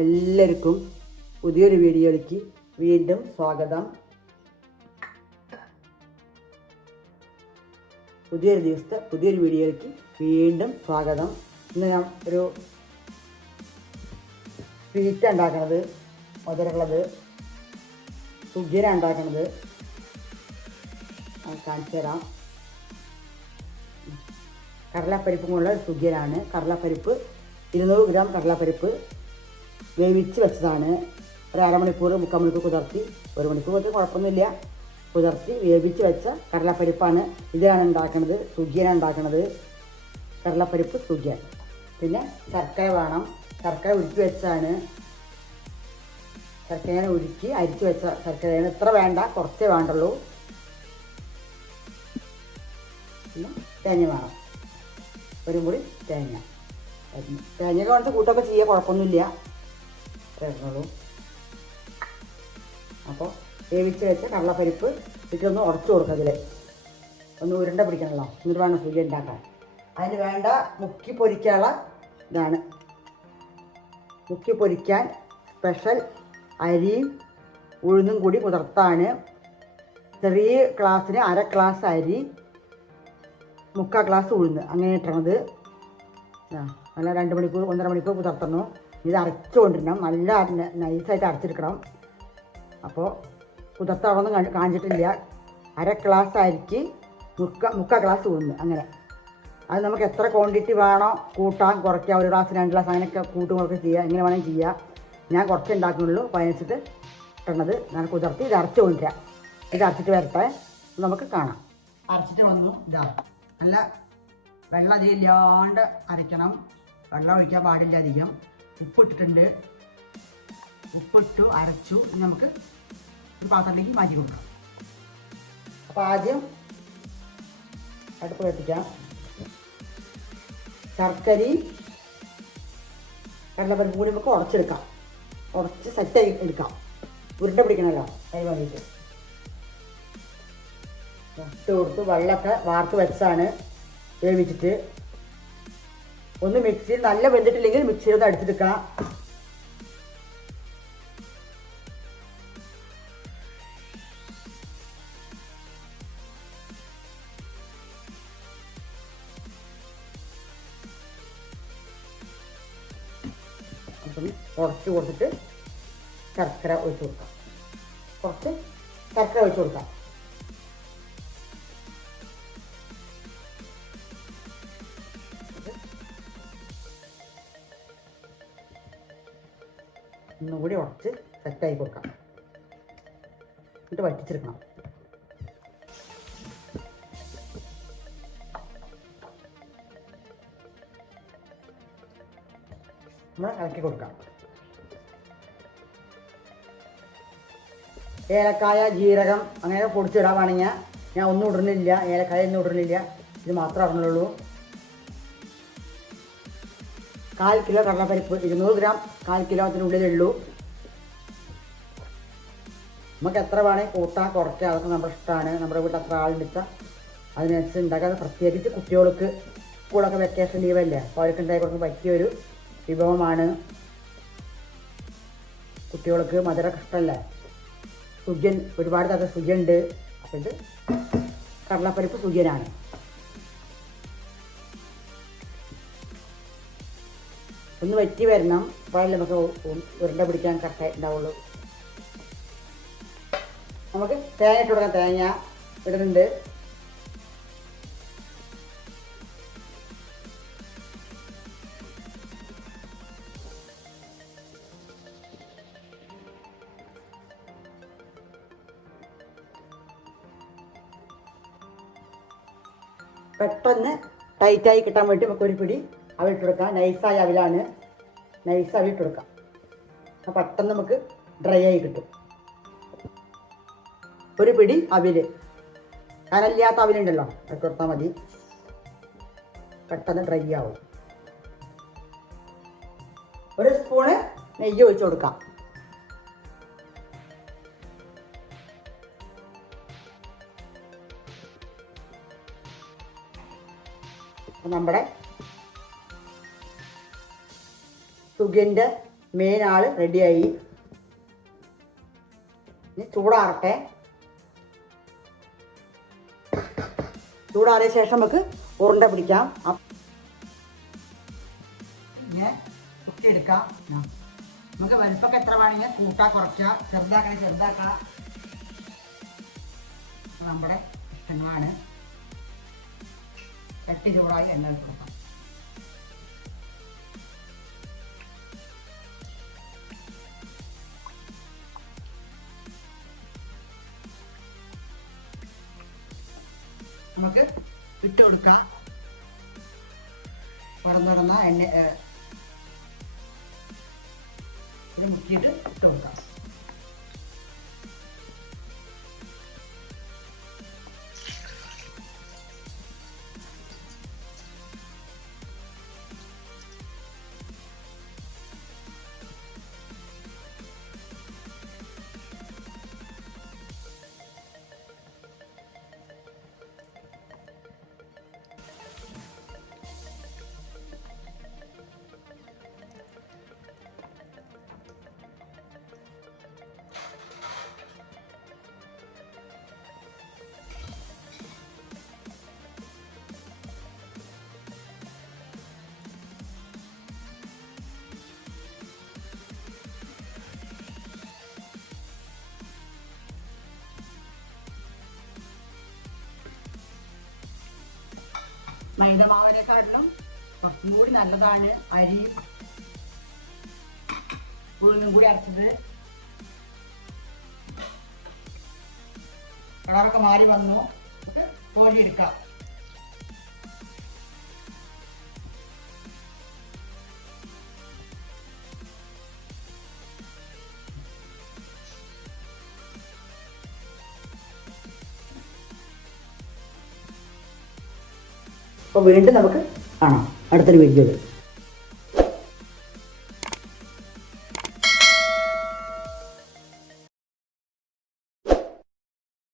എല്ലാവർക്കും പുതിയൊരു വീഡിയോയിലേക്ക് വീണ്ടും സ്വാഗതം. പുതിയൊരു ദിവസത്തെ പുതിയൊരു വീഡിയോയിലേക്ക് വീണ്ടും സ്വാഗതം. ഇന്ന് ഞാൻ ഒരു സ്വീറ്റ് ഉണ്ടാക്കണത്, മധുരമുള്ളത് സുഗിര ഉണ്ടാക്കണത് കാണിച്ചു തരാം. കടലപ്പരിപ്പ് കൊണ്ടുള്ള സുഗിരാണ്. കടലപ്പരിപ്പ് 200 ഗ്രാം കടലപ്പരിപ്പ് വേവിച്ച് വെച്ചതാണ്. ഒരു അരമണിക്കൂർ 3/4 മണിക്കൂർ കുതിർത്തി, 1 മണിക്കൂർ വെച്ച് കുഴപ്പമൊന്നുമില്ല, കുതിർത്തി വേവിച്ച് വെച്ച കടലപ്പരിപ്പാണ്. ഇതാണ് ഉണ്ടാക്കുന്നത്, സുഗിയനാണ് ഉണ്ടാക്കുന്നത്, കടലപ്പരിപ്പ് സുഗിയൻ. പിന്നെ ശർക്കര വേണം. ശർക്കര ഉരുക്കി വെച്ചാണ്. ശർക്കര ഉരുക്കി അരിച്ച് വെച്ച ശർക്കരയാണ്. ഇത്ര വേണ്ട, കുറച്ചേ വേണ്ടുള്ളൂ. പിന്നെ തേങ്ങ വേണം, ഒരു മുറി തേങ്ങ. തേങ്ങ കൊണ്ട് കൂട്ടൊക്കെ ചെയ്യുക, കുഴപ്പമൊന്നുമില്ല, ഇടുന്നുള്ളൂ. അപ്പോൾ വേവിച്ച് വെച്ച കടലപ്പരിപ്പ് ഇട്ടൊന്ന് ഉടച്ചു കൊടുക്കുക. അതിൽ ഒന്ന് ഉരുണ്ട പിടിക്കണമല്ലോ, എന്നിട്ട് വേണം സുഗിയൻ ഉണ്ടാക്കാൻ. അതിന് വേണ്ട മുക്കി പൊരിക്കാനുള്ള ഇതാണ്. മുക്കി പൊരിക്കാൻ സ്പെഷ്യൽ അരിയും ഉഴുന്നും കൂടി കുതിർത്താണ്. ചെറിയ ഗ്ലാസ്സിന് 1/2 ഗ്ലാസ് അരി, 3/4 ഗ്ലാസ് ഉഴുന്ന്, അങ്ങനെ ഇട്ടണത്. നല്ല 2 മണിക്കൂർ 1.5 മണിക്കൂർ കുതിർത്തണം. ഇത് അരച്ചുകൊണ്ടിരണം, നല്ല നൈസായിട്ട് അരച്ചെടുക്കണം. അപ്പോൾ കുതിർത്തളൊന്നും കാണിച്ചിട്ടില്ല. 1/2 ഗ്ലാസ് അരിക്ക് 3/4 ഗ്ലാസ് ഉഴുന്ന്, അങ്ങനെ. അത് നമുക്ക് എത്ര ക്വാണ്ടിറ്റി വേണോ കൂട്ടാൻ കുറയ്ക്കാം. 1 ഗ്ലാസ് 2 ഗ്ലാസ് അങ്ങനെയൊക്കെ കൂട്ടും കുറച്ച് ചെയ്യുക, എങ്ങനെ വേണമെങ്കിൽ ചെയ്യുക. ഞാൻ കുറച്ച് ഉണ്ടാക്കുന്നുള്ളൂ, അപ്പോൾ അതിനനുസരിച്ച് ഇട്ടണത് ഞാൻ കുതിർത്തി ഇത് അരച്ച് കൊണ്ടുവരാം. ഇത് അരച്ചിട്ട് വരട്ടെ, നമുക്ക് കാണാം. അരച്ചിട്ട് വന്നു. ഇതാ നല്ല വെള്ളം അധികം ഇല്ലാണ്ട് അരയ്ക്കണം. വെള്ളം ഒഴിക്കാൻ പാടില്ല അധികം. ഉപ്പിട്ടിട്ടുണ്ട്, ഉപ്പിട്ടു അരച്ചു. ഇനി നമുക്ക് ഒരു പാത്രത്തിലേക്ക് മാറ്റി കൊടുക്കാം. അപ്പോൾ ആദ്യം അടുപ്പ് കത്തിക്കാം. ശർക്കരയും കടലപ്പരിപ്പ് കൂടി നമുക്ക് ഉടച്ചെടുക്കാം. ഉടച്ച് സെറ്റായി എടുക്കാം. ഉരുണ്ട പിടിക്കണമല്ലോ, അതിന് വേണ്ടിയിട്ട് ഇട്ട് കൊടുത്ത് വെള്ളമൊക്കെ വാർത്ത് വെച്ചാണ് വേവിച്ചിട്ട്. ഒന്ന് മിക്സിയിൽ നല്ല വെന്തിട്ടില്ലെങ്കിൽ മിക്സിയിൽ ഒന്ന് അടിച്ചെടുക്കാം. അപ്പം ഉടച്ച് കൊടുത്തിട്ട് ശർക്കര ഒഴിച്ച് കൊടുക്കാം. കുറച്ച് ശർക്കര ഒഴിച്ച് കൊടുക്കാം. ഒന്നുകൂടി ഉടച്ച് സെറ്റായി കൊടുക്കാം. എന്നിട്ട് വറ്റിച്ചെടുക്കണം. നമ്മൾ ഇളക്കി കൊടുക്കാം. ഏലക്കായ, ജീരകം അങ്ങനെ പൊടിച്ചിടാൻ വേണമെങ്കിൽ ഞാൻ ഒന്നും ഇടുന്നില്ല. ഏലക്കായ ഒന്നും ഇടുന്നില്ല, ഇത് മാത്രമേ ഇടുന്നുള്ളൂ. 1/4 കിലോ കടലപ്പരിപ്പ്, 200 ഗ്രാം 1/4 കിലോത്തിനുള്ളിലുള്ളൂ. നമുക്ക് എത്ര വേണമെങ്കിൽ കൂട്ടാൻ കുറയ്ക്കുക, അതൊക്കെ നമ്മുടെ ഇഷ്ടമാണ്. നമ്മുടെ വീട്ടിൽ എത്ര ആളുണ്ടെച്ചാൽ അതിനനുസരിച്ച് ഉണ്ടാക്കാതെ. പ്രത്യേകിച്ച് കുട്ടികൾക്ക് സ്കൂളൊക്കെ വെക്കേഷൻ ലീവല്ലേ, അപ്പോൾ അവർക്ക് ഉണ്ടാക്കി കൊടുക്കാൻ പറ്റിയൊരു വിഭവമാണ്. കുട്ടികൾക്ക് മധുരം ഇഷ്ടമല്ലേ. സുഗിയൻ, ഒരുപാട് തരം സുഗിയൻ ഉണ്ട്. അപ്പോൾ ഇത് കടലപ്പരിപ്പ് സുഗിയനാണ്. ഒന്ന് വറ്റി വരണം, അപ്പോഴല്ലേ നമുക്ക് ഉരുണ്ട പിടിക്കാൻ കറക്റ്റായി ഉണ്ടാവുള്ളൂ. നമുക്ക് തേങ്ങ ഇട്ട് കൊടുക്കാം. തേങ്ങ ഇടുന്നുണ്ട്. പെട്ടെന്ന് ടൈറ്റായി കിട്ടാൻ വേണ്ടി നമുക്ക് ഒരു പിടി അവിലിട്ട് കൊടുക്കാം. നൈസായ അവിലാണ്, നൈസ് അവിലിട്ട് കൊടുക്കാം. അപ്പോൾ പെട്ടെന്ന് നമുക്ക് ഡ്രൈ ആയി കിട്ടും. ഒരു പിടി അവില്, കനലില്ലാത്ത അവിലുണ്ടല്ലോ, ഇട്ട് കൊടുത്താൽ മതി, പെട്ടെന്ന് ഡ്രൈ ആവും. 1 സ്പൂണ് നെയ്യ് ഒഴിച്ച് കൊടുക്കാം. നമ്മുടെ സുഗിയൻ്റെ മെയിൻ ആൾ റെഡിയായി. ഇനി ചൂടാറട്ടെ. ചൂടാറിയ ശേഷം നമുക്ക് ഉരുണ്ട പിടിക്കാം. ഇങ്ങനെ കുത്തിയെടുക്കാം. നമുക്ക് വലുപ്പൊക്കെ എത്ര വേണമെങ്കിൽ കൂട്ടാ കുറയ്ക്കുക, ചെറുതാക്കാം. നമ്മുടെ ഇഷ്ടങ്ങളാണ്. ചട്ടി ചൂടായി എണ്ണ എടുക്കണം. നമുക്ക് ഇട്ട് കൊടുക്കാം. പറന്നിടുന്ന എണ്ണ ഇത് മുക്കിയിട്ട് ഇട്ട് കൊടുക്കാം. മൈദമാവിനെക്കാട്ടിലും കുറച്ചും കൂടി നല്ലതാണ് അരി ഉഴുന്നും കൂടി അരച്ചത്. കളറൊക്കെ മാറി വന്നു. കോരിയെടുക്കാം. അപ്പോൾ വീണ്ടും നമുക്ക് കാണാം അടുത്തൊരു വീഡിയോയിൽ.